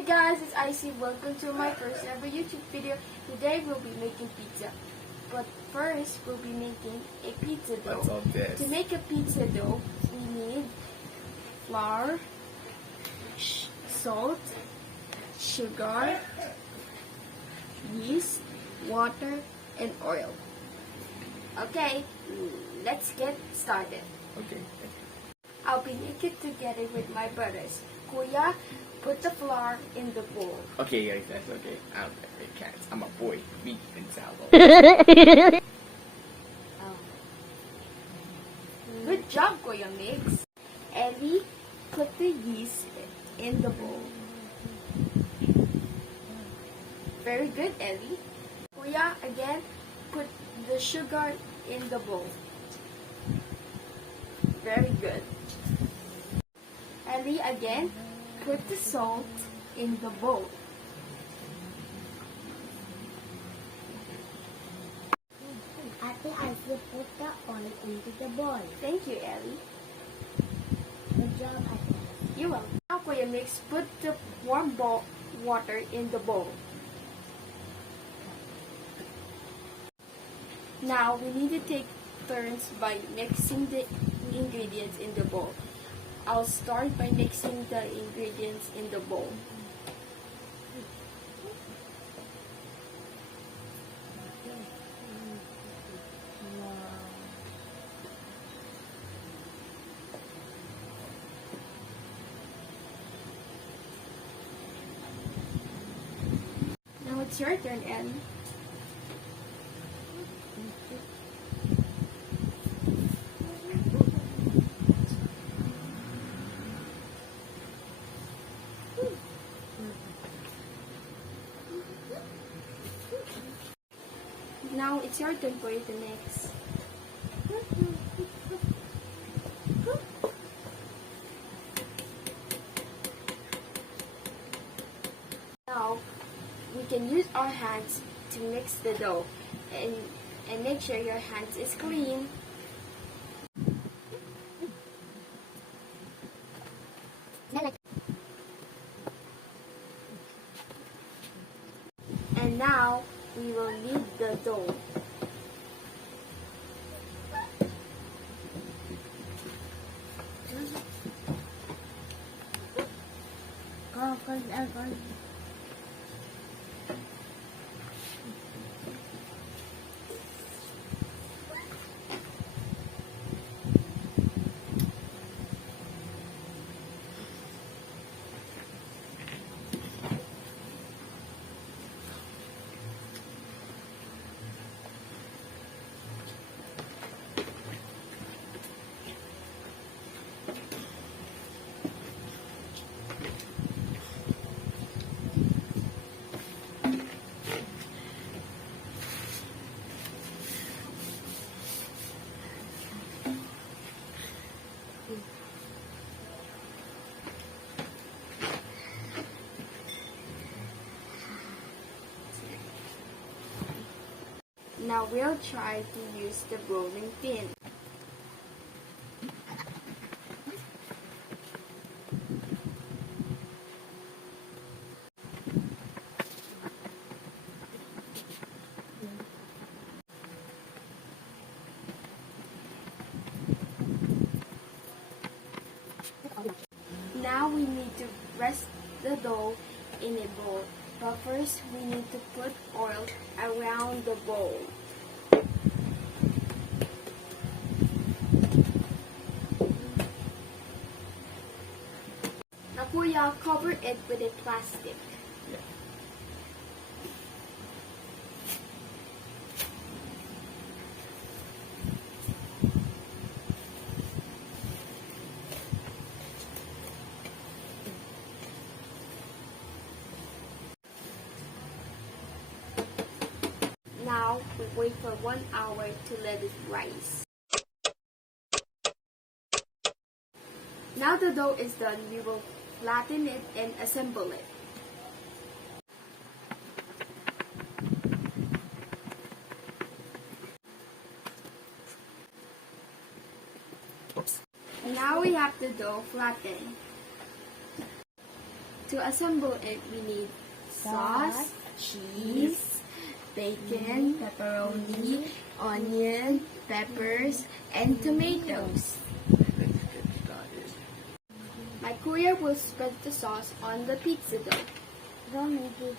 Hey guys, it's Icy. Welcome to my first ever YouTube video. Today we'll be making pizza. But first, we'll be making a pizza dough. What's all this? To make a pizza dough, we need flour, salt, sugar, yeast, water, and oil. Okay, let's get started. Okay. I'll be making together with my brothers. Kuya, put the flour in the bowl. Okay, guys, that's okay. I don't like cats. I'm a boy. Meat and salvo. Good job, Kuya Mix. Ellie, put the yeast in the bowl. Very good, Ellie. Kuya, again, put the sugar in the bowl. Very good. Ellie, again, put the salt in the bowl. Ate, I will put the oil into the bowl. Thank you, Ellie. Good job, Ate. You're welcome. Now, Kuya Mix, put the warm water in the bowl. Now, we need to take turns by mixing the ingredients in the bowl. I'll start by mixing the ingredients in the bowl. Now it's your turn, Ellie. Now it's your turn for you to mix. Now we can use our hands to mix the dough and make sure your hands is clean. And now we will knead the dough. Go. Now we'll try to use the rolling pin. Now we need to rest the dough in a bowl, but first we need to put oil around the bowl. Now Kuya, cover it with a plastic. Yeah. Now we wait for 1 hour to let it rise. Now the dough is done, we will flatten it and assemble it. Oops. Now we have the dough flattened. To assemble it, we need sauce, cheese, bacon, pepperoni, onion, peppers, and tomatoes. Let's get started. My courier will spread the sauce on the pizza dough. Go Maggie.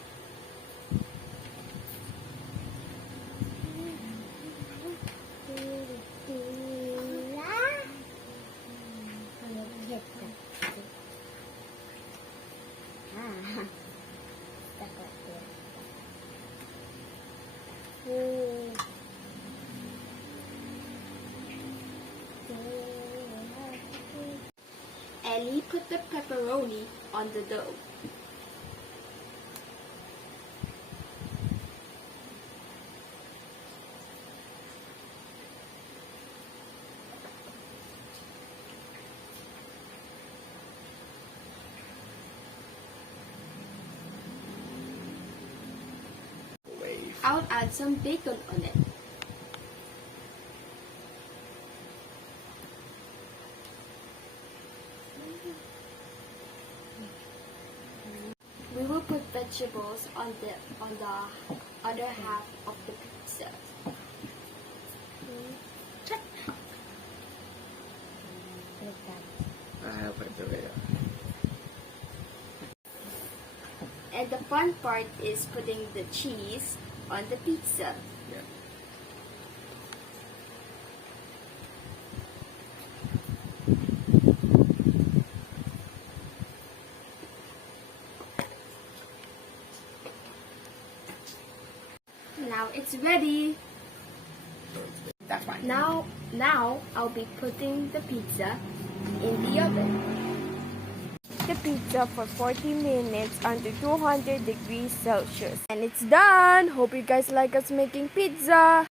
Ellie put the pepperoni on the dough. Wave. I'll add some bacon on it. We will put vegetables on the other half of the pizza. I'll put the video. And the fun part is putting the cheese on the pizza. Yeah. Now it's ready. That's fine. Now I'll be putting the pizza in the oven. The pizza for 40 minutes under 200 degrees Celsius. And it's done! Hope you guys like us making pizza.